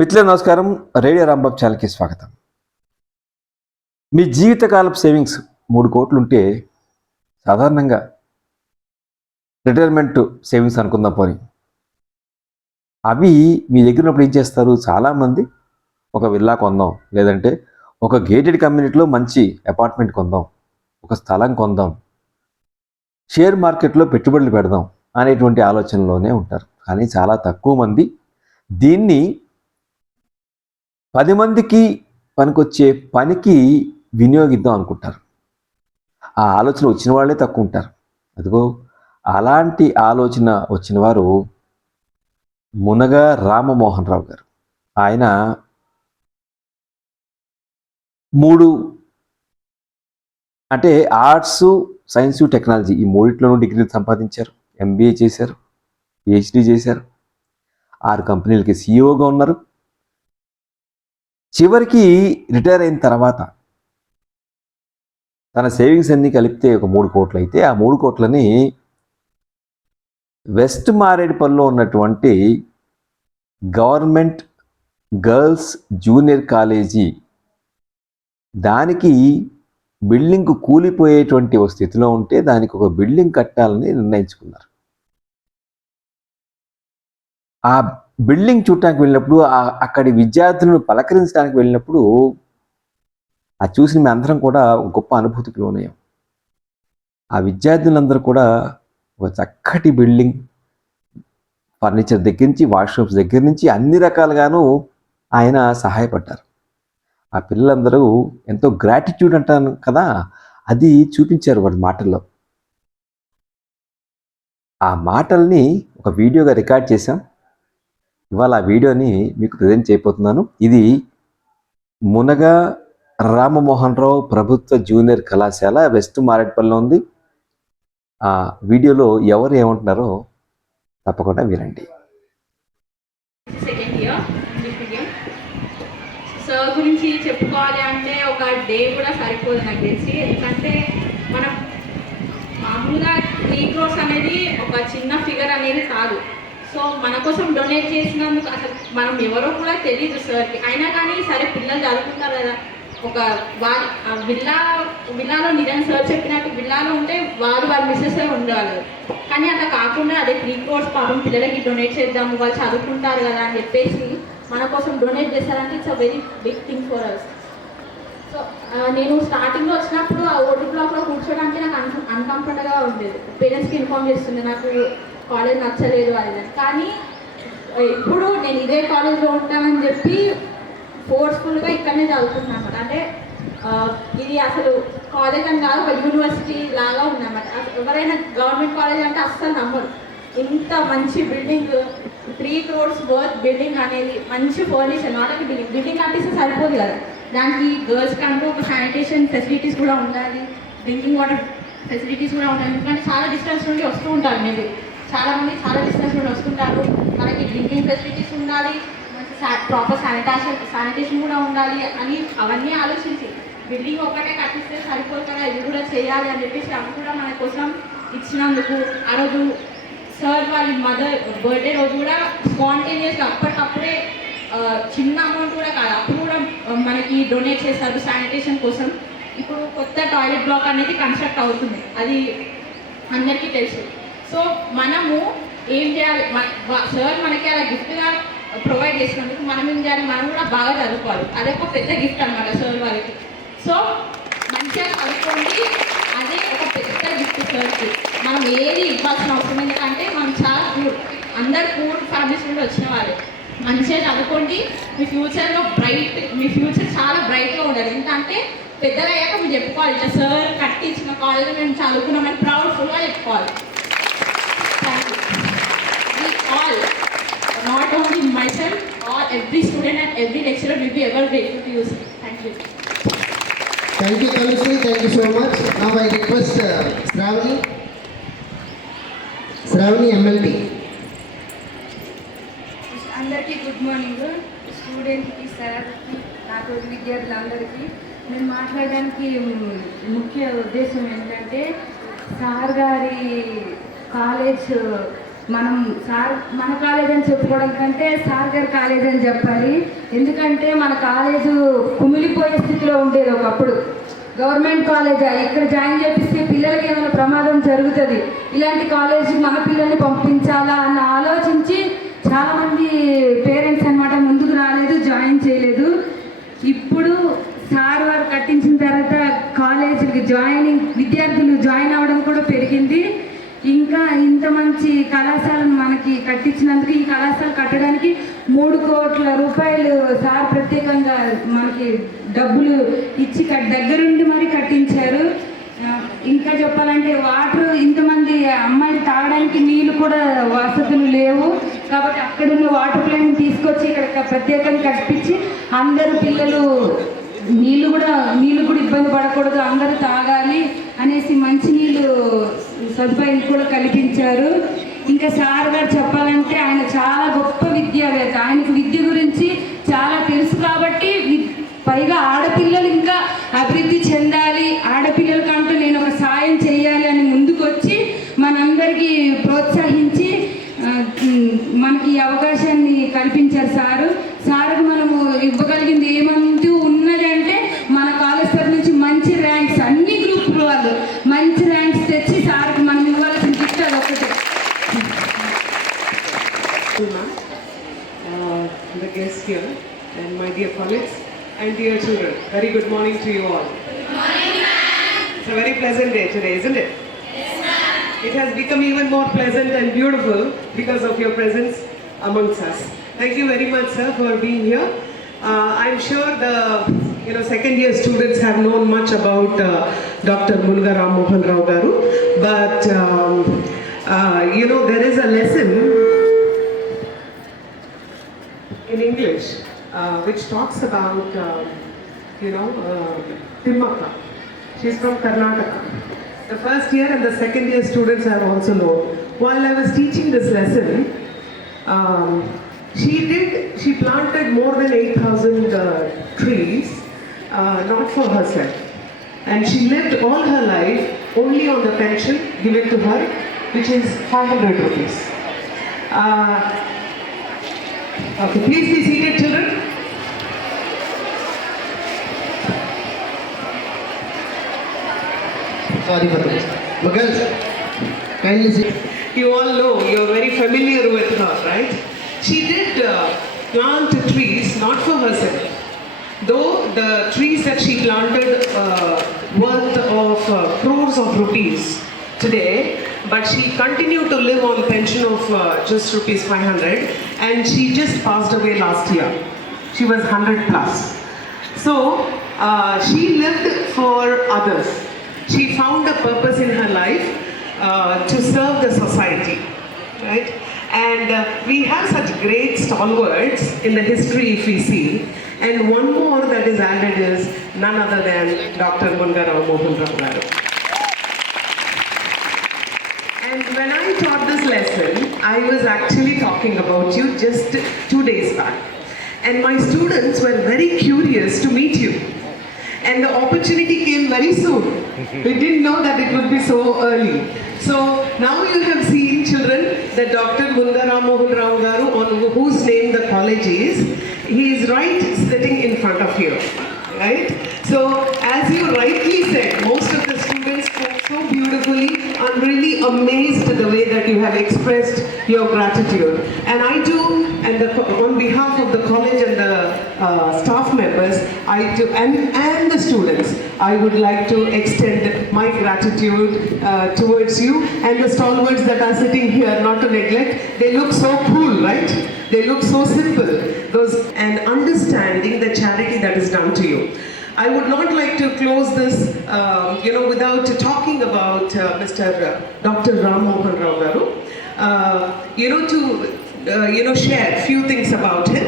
మిత్రులకు నమస్కారం. రేడియో రాంబాబు ఛానల్కి స్వాగతం. మీ జీవితకాలపు సేవింగ్స్ 3 కోట్లు ఉంటే సాధారణంగా రిటైర్మెంట్ సేవింగ్స్ అనుకుందాం పోనీ. అవి మీ దగ్గర ఉన్నప్పుడు ఏం చేస్తారు? చాలామంది ఒక విల్లా కొందాం, లేదంటే ఒక గేటెడ్ కమ్యూనిటీలో మంచి అపార్ట్మెంట్ కొందాం, ఒక స్థలం కొందాం, షేర్ మార్కెట్లో పెట్టుబడులు పెడదాం అనేటువంటి ఆలోచనలోనే ఉంటారు. కానీ చాలా తక్కువ మంది దీన్ని 10 మందికి పనికొచ్చే పనికి వినియోగిద్దాం అనుకుంటారు. ఆ ఆలోచన వచ్చిన వాళ్ళే తక్కువ ఉంటారు. అదిగో అలాంటి ఆలోచన వచ్చిన వారు మునగ రామమోహన్ రావు గారు. ఆయన 3 అంటే ఆర్ట్స్, సైన్స్, టెక్నాలజీ ఈ మూడిట్లోనూ డిగ్రీలు సంపాదించారు. MBA చేశారు, PhD చేశారు, 6 కంపెనీలకి CEOగా ఉన్నారు. చివరికి రిటైర్ అయిన తర్వాత తన సేవింగ్స్ అన్నీ కలిపితే ఒక 3 కోట్లు అయితే ఆ 3 కోట్లని వెస్ట్ మారేడుపల్లిలో ఉన్నటువంటి గవర్నమెంట్ గర్ల్స్ జూనియర్ కాలేజీ దానికి బిల్డింగ్ కూలిపోయేటువంటి ఒక స్థితిలో ఉంటే దానికి ఒక బిల్డింగ్ కట్టాలని నిర్ణయించుకున్నారు. ఆ బిల్డింగ్ చూడటానికి వెళ్ళినప్పుడు అక్కడి విద్యార్థులను పలకరించడానికి వెళ్ళినప్పుడు అది చూసి మేము అందరం కూడా గొప్ప అనుభూతికి లోనయ్యాం. ఆ విద్యార్థులందరూ కూడా ఒక చక్కటి బిల్డింగ్, ఫర్నిచర్ దగ్గర నుంచి, వాష్రూమ్స్ దగ్గర నుంచి అన్ని రకాలుగాను ఆయన సహాయపడ్డారు. ఆ పిల్లలందరూ ఎంతో గ్రాటిట్యూడ్ అంటాను కదా, అది చూపించారు వాడి మాటల్లో. ఆ మాటల్ని ఒక వీడియోగా రికార్డ్ చేశాం. ఇవాళ ఆ వీడియోని మీకు ప్రజెంట్ చేయబోతున్నాను. ఇది మునగ రామమోహన్ రావు ప్రభుత్వ జూనియర్ కళాశాల వెస్ట్ మారేడుపల్లిలో ఉంది. ఆ వీడియోలో ఎవరు ఏమంటున్నారో తప్పకుండా వినండి. Second year English medium. Sir గురించి చెప్పుకోవాలి అంటే ఒక డే కూడా సరిపోదు నాకు తెలిసి. ఎందుకంటే మనం మామూలుగా 3 crores అనేది ఒక చిన్న ఫిగర్ అనేది కాదు. సో మన కోసం డొనేట్ చేసినందుకు అసలు మనం ఎవరో కూడా తెలియదు సార్కి. అయినా కానీ సరే పిల్లలు చదువుకుంటారు కదా, ఒక విల్లాలో నిజంగా సార్ చెప్పినట్టు విల్లాలో ఉంటే వాళ్ళ మిస్సెస్ ఉండాలి. కానీ అట్లా కాకుండా అదే 3 crores పాపం పిల్లలకి డొనేట్ చేద్దాము, వాళ్ళు చదువుకుంటారు కదా అని చెప్పేసి మన కోసం డొనేట్ చేస్తారంటే it's a very big thing for us. So నేను స్టార్టింగ్లో వచ్చినప్పుడు ఆ ఓల్డ్ బ్లాక్లో కూర్చోడానికి నాకు అన్కంఫర్టబుల్గా ఉండేది. పేరెంట్స్కి ఇన్ఫార్మ్ చేస్తుంది నాకు కాలేజ్ నచ్చలేదు అది. కానీ ఇప్పుడు నేను ఇదే కాలేజ్లో ఉంటానని చెప్పి ఫోర్స్ఫుల్గా ఇక్కడనే చదువుతున్నాను అన్నమాట. అంటే ఇది అసలు కాలేజ్ అని కాదు, ఒక యూనివర్సిటీ లాగా ఉందన్నమాట. ఎవరైనా గవర్నమెంట్ కాలేజ్ అంటే అస్సలు నమ్మరు. ఇంత మంచి బిల్డింగ్, 3 crores వర్త్ బిల్డింగ్ అనేది, మంచి ఫర్నిచర్, నాట్ ఓన్లీ బిల్డింగ్ కట్టిస్తే సరిపోదు కదా, దానికి గర్ల్స్కి అంటూ ఒక శానిటేషన్ ఫెసిలిటీస్ కూడా ఉండాలి, డ్రింకింగ్ వాటర్ ఫెసిలిటీస్ కూడా ఉండాలి. ఎందుకంటే చాలా డిస్టెన్స్ నుండి వస్తూ ఉంటారు, మీరు చాలామంది చాలా డిస్టెన్స్ నుండి వస్తుంటారు. మనకి డ్రింకింగ్ ఫెసిలిటీస్ ఉండాలి, మంచి ప్రాపర్ శానిటేషన్ కూడా ఉండాలి అని అవన్నీ ఆలోచించి బిల్డింగ్ ఒక్కటే కట్టిస్తే సరిపోదు కదా, ఇది కూడా చేయాలి అని చెప్పేసి అవి కూడా మన కోసం ఇచ్చినందుకు ఆ రోజు సార్ వాళ్ళ మదర్ బర్త్డే రోజు కూడా స్పాంటేనియస్గా అప్పటికప్పుడే చిన్న అమౌంట్ కూడా కాదు, అప్పుడు కూడా మనకి డొనేట్ చేస్తారు శానిటేషన్ కోసం. ఇప్పుడు కొత్త టాయిలెట్ బ్లాక్ అనేది కన్స్ట్రక్ట్ అవుతుంది, అది అందరికీ తెలుసు. సో మనము ఏం చేయాలి, సార్ మనకి అలా గిఫ్ట్గా ప్రొవైడ్ చేసినందుకు మనం ఏం చేయాలి, మనం కూడా బాగా చదువుకోవాలి. అదే ఒక పెద్ద గిఫ్ట్ అనమాట సార్ వాళ్ళకి. సో మంచిగా చదువుకోండి, అదే ఒక పెద్ద గిఫ్ట్ సార్కి. మనం ఏది ఇవ్వాల్సిన అవసరం, ఎందుకంటే మనం చాలా అందరు పూర్ ఫ్యామిలీస్ నుండి వచ్చిన వాళ్ళు. మంచిగా చదువుకోండి, మీ ఫ్యూచర్లో మీ ఫ్యూచర్ చాలా బ్రైట్గా ఉండాలి. ఎందుకంటే పెద్దగా అయ్యాక మీరు చెప్పుకోవాలి, ఇట్లా సార్ కట్టించిన కాలేజీలో మేము చదువుకున్నామని ప్రౌడ్ఫుల్గా చెప్పుకోవాలి. We all, not only myself, all every student and every lecturer will be ever grateful to you, sir. Thank you. Thank you, Tanushree. Thank you so much. Now I request Shravani MLT. అందరికీ good morning. స్టూడెంట్కి, సార్కి, నాకు విద్యార్థులందరికీ నేను మాట్లాడడానికి ముఖ్య ఉద్దేశం ఏంటంటే, సార్ గారి కాలేజ్ మనం సార్ మన కాలేజ్ అని చెప్పుకోవడం కంటే సార్ గారి కాలేజ్ అని చెప్పాలి. ఎందుకంటే మన కాలేజు కుమిలిపోయే స్థితిలో ఉండేది ఒకప్పుడు. గవర్నమెంట్ కాలేజా, ఇక్కడ జాయిన్ చేపిస్తే పిల్లలకి ఏమైనా ప్రమాదం జరుగుతుంది, ఇలాంటి కాలేజీ మన పిల్లల్ని పంపించాలా అన్న ఆలోచించి చాలామంది పేరెంట్స్ అన్నమాట ముందుకు రాలేదు, జాయిన్ చేయలేదు. ఇప్పుడు సార్ వారు కట్టించిన తర్వాత కాలేజీకి విద్యార్థులు జాయిన్ అవ్వడం కూడా పెరిగింది. ఇంకా ఇంత మంచి కళాశాలను మనకి కట్టించినందుకు ఈ కళాశాల కట్టడానికి 3 కోట్ల రూపాయలు సార్ ప్రత్యేకంగా మనకి డబ్బులు ఇచ్చి దగ్గరుండి మరి కట్టించారు. ఇంకా చెప్పాలంటే వాటర్, ఇంతమంది అమ్మాయిలు తాగడానికి నీళ్ళు కూడా వసతులు లేవు కాబట్టి అక్కడున్న వాటర్ ప్లాంట్ తీసుకొచ్చి ఇక్కడ ప్రత్యేకంగా కట్టించి అందరూ పిల్లలు నీళ్ళు కూడా ఇబ్బంది పడకూడదు, అందరూ తాగాలి అనేసి మంచినీళ్ళు సదుపాయాలు కూడా కల్పించారు. ఇంకా సార్ గారు చెప్పాలంటే ఆయన చాలా గొప్ప విద్యావేత్త. ఆయనకు విద్య గురించి చాలా తెలుసు కాబట్టి పైగా ఆడపిల్లలు ఇంకా అభివృద్ధి చెందాలి, ఆడపిల్లలకంటూ నేను ఒక సాయం చేయాలి అని ముందుకు వచ్చి మనందరికీ ప్రోత్సహించి మనకి ఈ అవకాశాన్ని కల్పించారు సార్కు మనము ఇవ్వగలిగింది ఏమంటూ ఉన్నది అంటే మన కాలేజ్ తరఫు నుంచి మంచి ర్యాంక్స్, అన్ని గ్రూపుల వాళ్ళు మంచి ర్యాంక్స్ తెచ్చి సార్కి మనం ఇవ్వాల్సిన గిఫ్ట్ అది ఒకటే. The guests here and my dear colleagues and dear children, very good morning to you all. Good morning, ma'am. It's a very pleasant day today, isn't it? Yes, ma'am. It has become even more pleasant and beautiful because of your presence amongst us. Thank you very much, sir, for being here. I'm sure the second year students have known much about Dr. Munga Ram Mohan Rao Garu, but there is a lesson in English which talks about Timmaka. She's from Karnataka. The first year and the second year students have also known. While I was teaching this lesson, she planted more than 8,000 trees, not for herself. And she lived all her life only on the pension given to her, which is 500 rupees. Okay, please be seated, children. Sorry for this. But girls, kindly sit. You all know, you're very familiar with her, right? She did plant trees not for herself. Though the trees that she planted worth of crores of rupees today, but she continued to live on pension of just rupees 500, and she just passed away last year. She was 100 plus. So she lived for others. She found a purpose in her life to serve the society, right? And we have such great stalwarts in the history if we see. And one more that is added is none other than Dr. Munga Ram Mohan Rao Garu. And when I taught this lesson, I was actually talking about you just 2 days back. And my students were very curious to meet you. And the opportunity came very soon. We didn't know that it would be so early. So now you have seen, children, that Dr. Munga Ram Mohan Rao Garu, on whose name the college is, he is right sitting in front of you, right? So as you rightly said, most of the students spoke so beautifully. I'm really amazed at the way that you have expressed your gratitude. And I too, on behalf of the college and the staff members, and the students, I would like to extend my gratitude towards you and the stalwarts that are sitting here, not to neglect. They look so cool, right? They look so simple. And understanding the charity that is done to you. I would not like to close this, without talking about Mr. Dr. Ram Mohan Rao Garu. To share few things about him.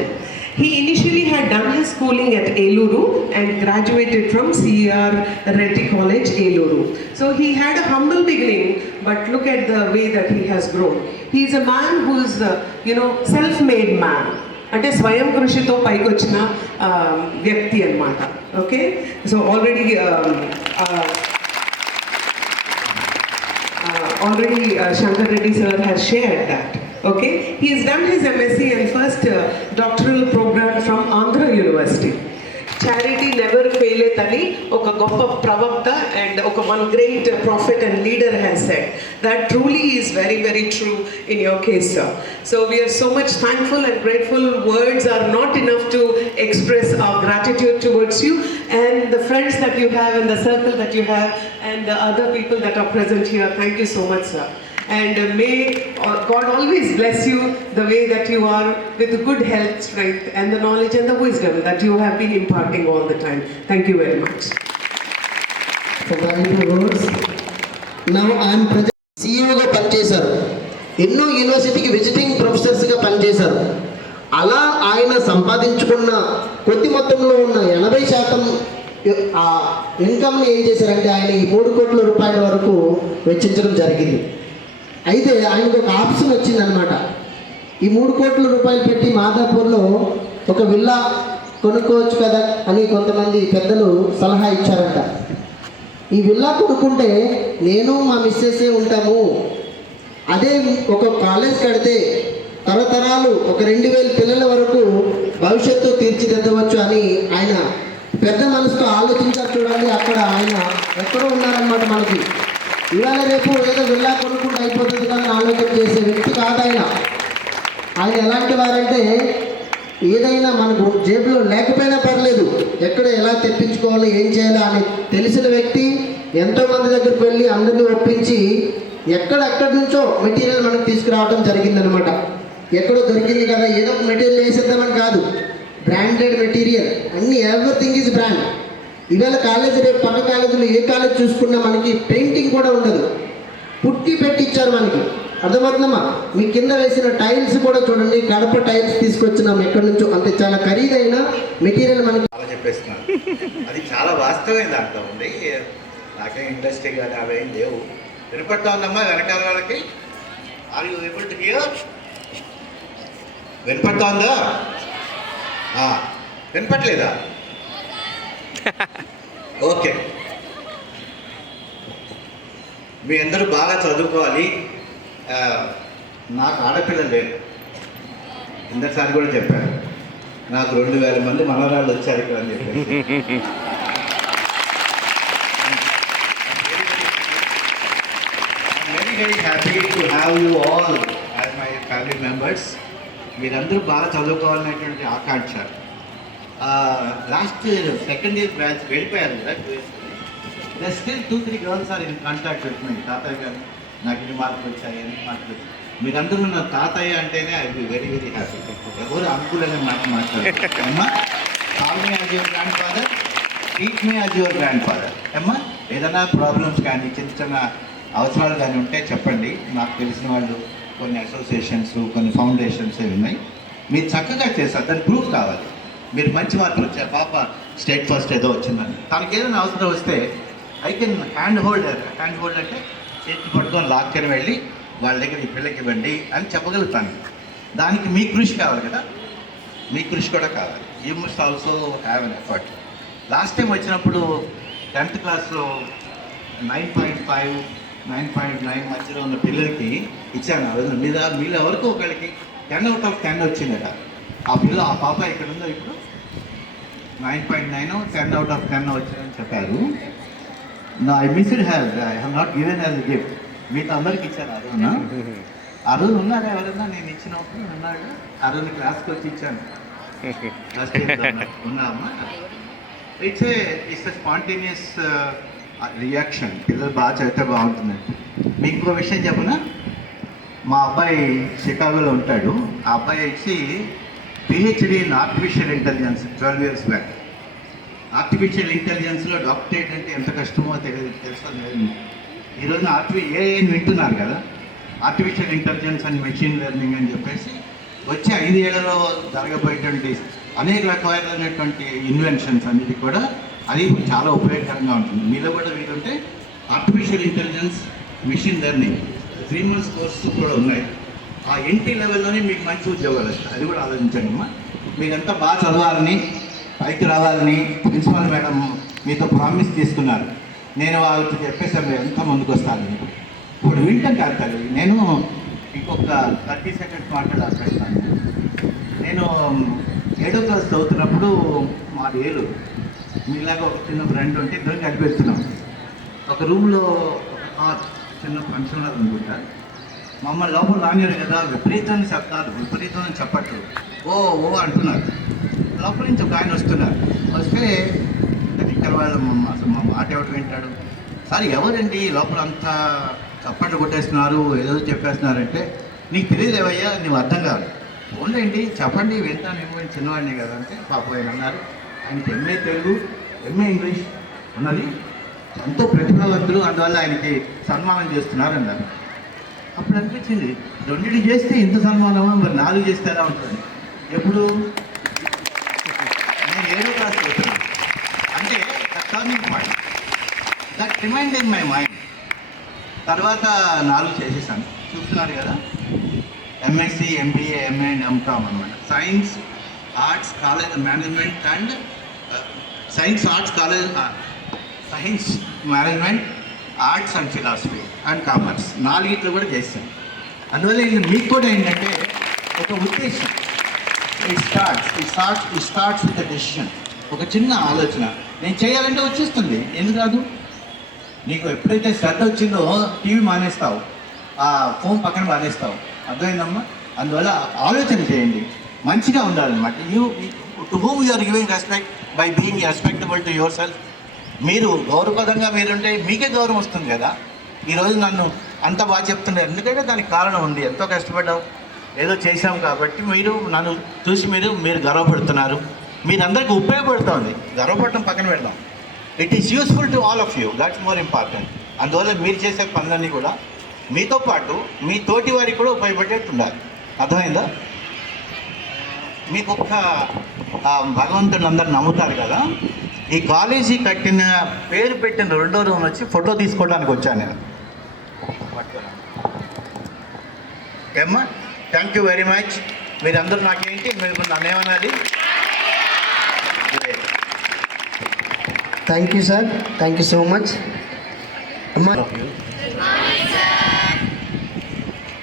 He initially had done his schooling at Eluru and graduated from CER Reddy College, Eluru. So he had a humble beginning, but look at the way that he has grown. He is a man who is, self-made man. అంటే స్వయం కృషితో పైకి వచ్చిన వ్యక్తి అన్నమాట. Okay, so already Shankar Reddy sir has shared that. Okay, he has done his MSc and first doctoral program from Andhra University. Charity never faileth అని ఒక గొప్ప ప్రవక్త and one great prophet and leader has said. That truly is very, very true in your case, sir. So we are so much thankful and grateful. Words are not enough to express our gratitude towards you and the friends that you have and the circle that you have and the other people that are present here. Thank you so much, sir. And may God always bless you the way that you are, with good health, strength and the knowledge and the wisdom that you have been imparting all the time. Thank you very much. For valuable words. Now I am CEOగా పనిచేశారు. ఎన్నో యూనివర్సిటీకి visiting ప్రొఫెసర్స్గా పనిచేశారు. అలా ఆయన సంపాదించుకున్న కొద్ది మొత్తంలో ఉన్న 80% ఆ ఇన్కమ్ని ఏం చేశారంటే ఆయన ఈ 3 కోట్ల రూపాయల వరకు వెచ్చించడం జరిగింది. అయితే ఆయనకు ఒక ఆప్షన్ వచ్చిందనమాట. ఈ 3 కోట్ల రూపాయలు పెట్టి మాదాపూర్లో ఒక విల్లా కొనుక్కోవచ్చు కదా అని కొంతమంది పెద్దలు సలహా ఇచ్చారంట. ఈ విల్లా కొనుక్కుంటే నేను మా మిస్సెసే ఉంటాము, అదే ఒక కాలేజ్ కడితే తరతరాలు ఒక 2000 పిల్లల వరకు భవిష్యత్తు తీర్చిదిద్దవచ్చు అని ఆయన పెద్ద మనసుతో ఆలోచించారు. చూడండి, అక్కడ ఆయన ఎక్కడో ఉన్నారనమాట. మనకి ఇవాళ రేపు ఏదో విల్లా కొనుక్కుంటే అయిపోతుంది కదా ఆలోచన చేసే వ్యక్తి కాదు ఆయన. ఆయన ఎలాంటి వారంటే ఏదైనా మనకు జేబులో లేకపోయినా పర్లేదు, ఎక్కడ ఎలా తెప్పించుకోవాలి ఏం చేయాలి అని తెలిసిన వ్యక్తి. ఎంతోమంది దగ్గరికి వెళ్ళి అందరినీ ఒప్పించి ఎక్కడెక్కడి నుంచో మెటీరియల్ మనకు తీసుకురావడం జరిగిందనమాట. ఎక్కడో దొరికింది కదా ఏదో ఒక మెటీరియల్ వేసేద్దామని కాదు, బ్రాండెడ్ మెటీరియల్ అన్నీ, ఎవ్రీథింగ్ ఈజ్ బ్రాండ్. ఇవాళ కాలేజీ రేపు పక్క కాలేజీలో ఏ కాలేజ్ చూసుకున్నా మనకి పెయింటింగ్ కూడా ఉండదు, పుట్టి పెట్టించారు మనకి. అర్థమవుతుందమ్మా? మీ కింద వేసిన టైల్స్ కూడా చూడండి, కడప టైల్స్ తీసుకొచ్చినాం ఎక్కడి నుంచో. అంతే చాలా ఖరీదైన మెటీరియల్ మనకి. చాలా చెప్పేస్తున్నాను, అది చాలా వాస్తవమైన దాంట్లో ఉంది. నాకేం ఇండస్ట్రీ కానీ అవేం లేవు. వినపడతా ఉందమ్మా వెనకాల వాళ్ళకి? Are you able to hear? వినపడతా ఉందా? వినపట్లేదా? ఓకే, మీ అందరూ బాగా చదువుకోవాలి. నాకు ఆడపిల్లలు లేరు, ఇందరిసారి కూడా చెప్పారు. నాకు 2000 మంది మనవరాళ్ళు వచ్చారు ఇక్కడ అని చెప్పి. Very very happy to have you all as my family members. మీరందరూ బాగా చదువుకోవాలనేటువంటి ఆకాంక్ష. లాస్ట్ సెకండ్ ఇయర్ బ్యాచ్ వెళ్ళిపోయారు కదా, still 2-3 girls are in contact with my. తాతయ్య గారు నాకు ఇన్ని మార్కులు వచ్చాయి, ఎన్ని మార్కులు వచ్చాయి. మీరందరూ నా తాతయ్య అంటేనే I be very very happy. ఎవరు అనుకూలంగా మాట్లాడారు అమ్మా. Call me as your grand father, treat me as your grand father. అమ్మా, ఏదైనా ప్రాబ్లమ్స్ కానీ చిన్న చిన్న అవసరాలు కానీ ఉంటే చెప్పండి. నాకు తెలిసిన వాళ్ళు కొన్ని అసోసియేషన్స్, కొన్ని ఫౌండేషన్స్ ఉన్నాయి. మీరు చక్కగా చేస్తారు, దాని ప్రూఫ్ కావాలి. మీరు మంచి మార్కులు వచ్చారు, పాప స్టేట్ ఫస్ట్ ఏదో వచ్చిందని, తనకి ఏదైనా అవసరం వస్తే ఐ కెన్ హ్యాండ్ హోల్డ్ అంటే చేతి పట్టుకొని లాక్కొని వెళ్ళి వాళ్ళ దగ్గర ఈ పిల్లకి ఇవ్వండి అని చెప్పగలుగుతాను. దానికి మీ కృషి కావాలి కదా, మీ కృషి కూడా కావాలి. You must also have an effort. Last time వచ్చినప్పుడు 10th క్లాస్లో 9.5, 9.9 మధ్యలో ఉన్న పిల్లలకి ఇచ్చాను. ఆ రోజు మీలో ఎవరికో ఒకళ్ళకి 10 out of 10 వచ్చిందట. ఆ పాప ఇక్కడ ఉందో ఇప్పుడు 9.9, 10 out of 10 వచ్చిందని చెప్పారు. నా I missed have, I have not given as a gift. మీతో అందరికి ఇచ్చాను ఆ రోజున. ఆ రోజు ఉన్నారా ఎవరైనా? నేను ఇచ్చినప్పుడు ఉన్నాడు. ఆ రోజు క్లాస్కి వచ్చి ఇచ్చాను. ఉన్నామా? It's a spontaneous reaction. పిల్లలు బాగా చదివితే బాగుంటుందండి. మీకు ఇంకో విషయం చెప్పనా? మా అబ్బాయి షికాగోలో ఉంటాడు. ఆ అబ్బాయి వచ్చి PhD in artificial intelligence 12 years back. Artificial ఇంటెలిజెన్స్లో డాక్టరేట్ అంటే ఎంత కష్టమో తెలుసా? ఈరోజు ఏఐని వింటున్నారు కదా, artificial intelligence and machine learning అని చెప్పేసి వచ్చే 5 ఏళ్లలో జరగబోయేటువంటి అనేక రకాలైనటువంటి ఇన్వెన్షన్స్ అన్నిటి కూడా అది చాలా ఉపయోగకరంగా ఉంటుంది. మీలో కూడా వీలుంటే artificial intelligence, machine learning 3 months course కూడా ఉన్నాయి. ఆ ఎంట్రీ లెవెల్లోనే మీకు మంచి ఉద్యోగాలు వస్తాయి. అది కూడా ఆలోచించండి అమ్మా. మీరంతా బాగా చదవాలని, పైకి రావాలని ప్రిన్సిపాల్ మేడం మీతో ప్రామిస్ తీసుకున్నారు. నేను వాళ్ళకి చెప్పేసాను మీరు ఎంత ముందుకు వస్తానని. ఇప్పుడు వింటాం కాదు తల్లి. నేను ఇంకొక 30 సెకండ్స్ మాట్లాడాల్సిస్తాను. నేను 7వ క్లాస్ చదువుతున్నప్పుడు మా ఏలు మీలాగా ఒక చిన్న ఫ్రెండ్ ఉంటే ఇద్దరం కలిపి వెళ్తున్నాం. ఒక రూమ్లో ఒక చిన్న ఫంక్షన్ అనుకుంటా. మమ్మల్ని లోపల రానియారు కదా, విపరీతమైన శబ్దాలు, విపరీతమైన చప్పట్లు, ఓ ఓ అంటున్నారు. లోపల నుంచి ఒక ఆయన వస్తున్నారు. వస్తే ఇక్కడ వాళ్ళు అసలు మా మాట ఎవరు వింటాడు, సార్ ఎవరండి లోపల అంతా చప్పట్లు కొట్టేస్తున్నారు, ఏదో చెప్పేస్తున్నారంటే, నీకు తెలియదేవయ్యా, నువ్వు అర్థం కాదు, ఓన్లేండి చెప్పండి వింటానేమో, చిన్నవాడిని కదా అంటే పాపం ఆయన అన్నారు. ఆయనకి ఎంఏ తెలుగు, ఎంఏ ఇంగ్లీష్ ఉన్నది, ఎంతో ప్రతిభావంతులు, అందువల్ల ఆయనకి సన్మానం చేస్తున్నారు అన్నారు. అప్పుడు అనిపించింది, 2 చేస్తే ఇంత సన్మానమా, మరి 4 చేస్తే ఎలా ఉంటుంది. ఎప్పుడు నేను 7వ క్లాస్ చదువుతున్నాను అంటే turning point that remind in my mind. తర్వాత 4 చేసేసాను, చూస్తున్నారు కదా, MSc, MBA, MA and MCom అనమాట. Science arts college management and science arts college, science management, arts and philosophy and commerce 4 కూడా చేశాను. అందువల్ల మీకు కూడా ఏంటంటే ఒక ఉద్దేశం, it starts with the decision. ఒక చిన్న ఆలోచన నేను చేయాలంటే వచ్చేస్తుంది, ఎందుకు రాదు. నీకు ఎప్పుడైతే శ్రద్ధ వచ్చిందో టీవీ మానేస్తావు, ఆ ఫోన్ పక్కన మానేస్తావు, అర్థమైందమ్మా. అందువల్ల ఆలోచన చేయండి, మంచిగా ఉండాలన్నమాట. To whom you are giving respect by being respectable to yourself. మీరు గౌరవపదంగా మీరుంటే మీకే గౌరవం వస్తుంది కదా. ఈరోజు నన్ను అంత బాగా చెప్తున్నారు, ఎందుకంటే దానికి కారణం ఉంది, ఎంతో కష్టపడ్డాం, ఏదో చేశాం కాబట్టి మీరు నన్ను చూసి మీరు గర్వపడుతున్నారు. మీరందరికీ ఉపయోగపడుతుంది, గర్వపడటం పక్కన పెడదాం. It is useful to all of you, that's more important. అందువల్ల మీరు చేసే పనులన్నీ కూడా మీతో పాటు మీ తోటి వారికి కూడా ఉపయోగపడేట్టు ఉండాలి, అర్థమైందా. మీకు ఒక భగవంతుని అందరు నమ్ముతారు కదా, ఈ కాలేజీ కట్టిన పేరు పెట్టిన 2వ రూమ్ వచ్చి ఫోటో తీసుకోవడానికి వచ్చాను నేను. ఏమ్మా, థ్యాంక్ యూ వెరీ మచ్. మీరందరూ నాకేంటి, మీరు నన్ను ఏమన్నది. Thank you sir, thank you so much. అమ్మా,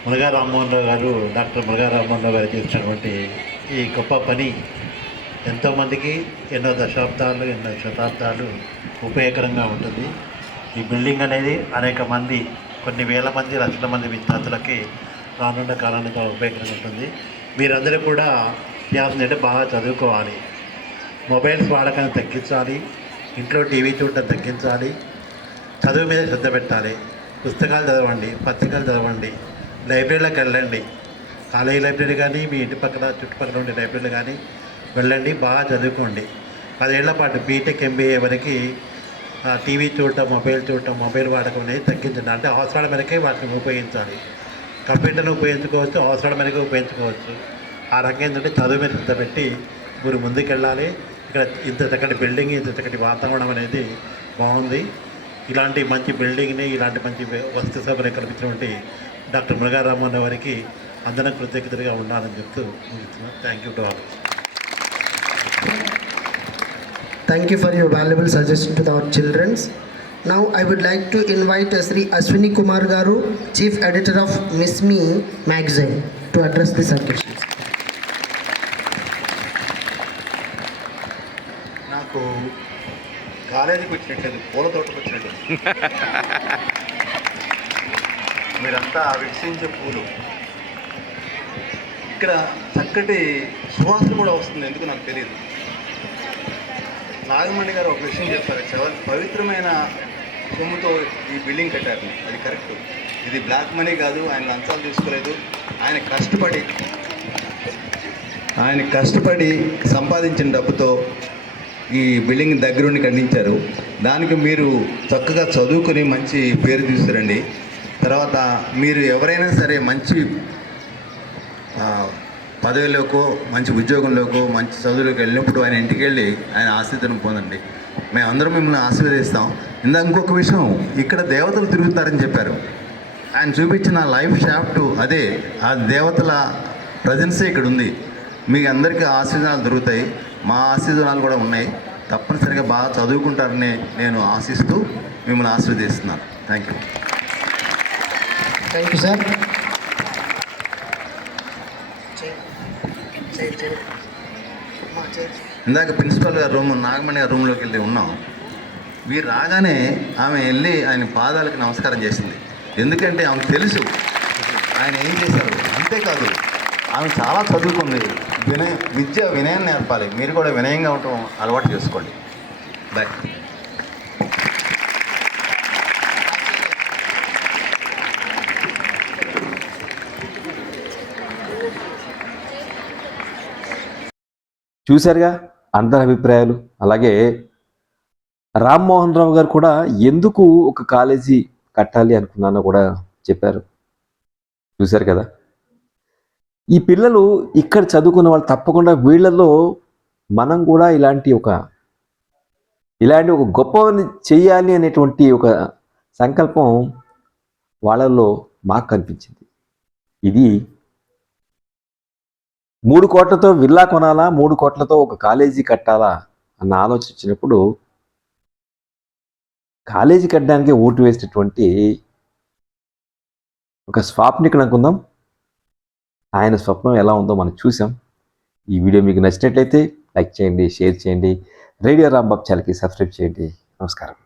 మునగా రామ్మోహన్ రావు గారు, డాక్టర్ మునగా రామ్మోహన్ రావు గారు చేసినటువంటి ఈ గొప్ప పని ఎంతోమందికి ఎన్నో దశాబ్దాలు, ఎన్నో శతాబ్దాలు ఉపయోగకరంగా ఉంటుంది. ఈ బిల్డింగ్ అనేది అనేక మంది, కొన్ని వేల మంది, లక్షల మంది విద్యార్థులకి రానున్న కాలానికి ఉపయోగకరంగా ఉంటుంది. మీరందరూ కూడా చేయాల్సిందంటే బాగా చదువుకోవాలి, మొబైల్స్ వాడకాన్ని తగ్గించాలి, ఇంట్లో టీవీ చూడటం తగ్గించాలి, చదువు మీద శ్రద్ధ పెట్టాలి, పుస్తకాలు చదవండి, పత్రికలు చదవండి, లైబ్రరీలకు వెళ్ళండి, కాలేజీ లైబ్రరీ కానీ మీ ఇంటి పక్కన చుట్టుపక్కల ఉండే లైబ్రరీలు కానీ వెళ్ళండి, బాగా చదువుకోండి. 10 ఏళ్ల పాటు బీటెక్, ఎంబీఏ వరకు టీవీ చూడటం, మొబైల్ వాడకం అనేది తగ్గించండి. అంటే అవసరాల మేరకే వాటిని ఉపయోగించాలి. కంప్యూటర్ను ఉపయోగించుకోవచ్చు, అవసరాల మేరకు ఉపయోగించుకోవచ్చు. ఆ రకంగా ఏంటంటే చదువు మీద శ్రద్ధ పెట్టి మీరు ముందుకెళ్ళాలి. ఇక్కడ ఇంత చక్కటి బిల్డింగ్, ఇంత చక్కటి వాతావరణం అనేది బాగుంది. ఇలాంటి మంచి బిల్డింగ్ని, ఇలాంటి మంచి వస్తు సౌకర్యం కల్పించినటువంటి డాక్టర్ మునగా రామ్మోహన్ రావు గారికి అందరం కృతజ్ఞతగా ఉండాలని చెప్తూ ముగిస్తున్నాను. Thank you to all. thank you for your valuable suggestion to our children. Now I would like to invite Sri Ashwini Kumar Garu, Chief Editor of Miss Me magazine, to address this occasion. నాకు కాలేజీకి వచ్చినట్లేదు, పూల తోటకు వచ్చినట్లేదు. మీరంతా వికసించే పూలు. ఇక్కడ చక్కటి సువాసన కూడా వస్తుంది, ఎందుకు నాకు తెలియదు. నాగమణి గారు ఒక విషయం చెప్పారు, చాలా పవిత్రమైన సొమ్ముతో ఈ బిల్డింగ్ కట్టారు, అది కరెక్ట్. ఇది బ్లాక్ మనీ కాదు, ఆయన లంచాలు తీసుకోలేదు, ఆయన కష్టపడి సంపాదించిన డబ్బుతో ఈ బిల్డింగ్ దగ్గరుండి కట్టించారు. దానికి మీరు చక్కగా చదువుకొని మంచి పేరు తీసుకురండి. తర్వాత మీరు ఎవరైనా సరే మంచి పదవిలోకో, మంచి ఉద్యోగంలోకో, మంచి చదువులోకి వెళ్ళినప్పుడు ఆయన ఇంటికి వెళ్ళి ఆయన ఆశీర్వాదం పొందండి. మేమందరం మిమ్మల్ని ఆశీర్వదిస్తాం. ఇంకొక విషయం, ఇక్కడ దేవతలు తిరుగుతారని చెప్పారు. ఆయన చూపించిన లైఫ్ షాఫ్ట్ అదే, ఆ దేవతల ప్రజెన్సే ఇక్కడ ఉంది. మీకు అందరికీ ఆశీర్వాదాలు దొరుకుతాయి, మా ఆశీర్వాదాలు కూడా ఉన్నాయి. తప్పనిసరిగా బాగా చదువుకుంటారని నేను ఆశిస్తూ మిమ్మల్ని ఆశీర్వదిస్తున్నాను. Thank you. Thank you sir. ఇందాక ప్రిన్సిపల్ గారి రూమ్ నాగమణి గారి రూమ్లోకి వెళ్ళి ఉన్నాం. వీరు రాగానే ఆమె వెళ్ళి ఆయన పాదాలకు నమస్కారం చేసింది. ఎందుకంటే ఆమె తెలుసు ఆయన ఏం చేశారు. అంతేకాదు ఆమె చాలా చదువుకుంది. వినయాన్ని నేర్పాలి. మీరు కూడా వినయంగా ఉండటం అలవాటు చేసుకోండి. బాయ్. చూశారుగా అందరి అభిప్రాయాలు. అలాగే రామ్మోహన్ రావు గారు కూడా ఎందుకు ఒక కాలేజీ కట్టాలి అనుకున్నానో కూడా చెప్పారు. చూశారు కదా. ఈ పిల్లలు ఇక్కడ చదువుకున్న వాళ్ళు తప్పకుండా వీళ్ళలో మనం కూడా ఇలాంటి ఒక గొప్పని చెయ్యాలి అనేటువంటి ఒక సంకల్పం వాళ్ళల్లో మాకు కనిపించింది. ఇది 3 కోట్లతో విల్లా కొనాలా, 3 కోట్లతో ఒక కాలేజీ కట్టాలా అన్న ఆలోచన వచ్చినప్పుడు కాలేజీ కట్టడానికి ఓటు వేసేటటువంటి ఒక స్వాప్నికుడు అనుకుందాం. ఆయన స్వప్నం ఎలా ఉందో మనం చూసాం. ఈ వీడియో మీకు నచ్చినట్లయితే లైక్ చేయండి, షేర్ చేయండి. రేడియో రాంబాబు ఛానల్కి సబ్స్క్రైబ్ చేయండి. నమస్కారం.